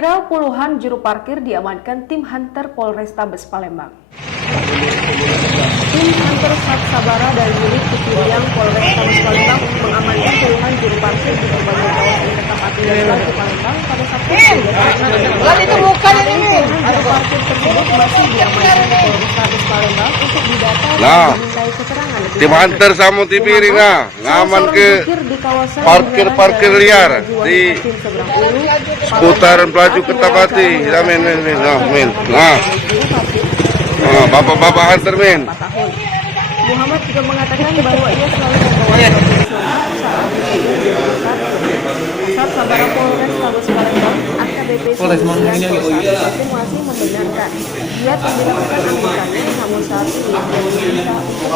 Viral puluhan juru parkir diamankan tim Hunter Polrestabes Palembang. Tim Hunter Sat Sabara dari unit Kecuriang Polrestabes Palembang mengamankan puluhan juru parkir di berbagai kawasan tempat tinggal di Palembang pada Sabtu. Itu bukan ini. Juru parkir tersebut masih diamankan di Polrestabes Palembang untuk didata dan dimintai keterangan lebih Tim lanjut. Hunter sama TV Ringa ngaman ke parkir liar di seputaran Pelaju Kertapati. Ya men. Nah, bapak-bapak Hunter men. Muhammad juga mengatakan bahwa ia selalu membawa Sat Sabara Polrestabes Palembang AKBP masih membenarkan dia tidak melakukan angkutannya, namun saat ini dia meminta untuk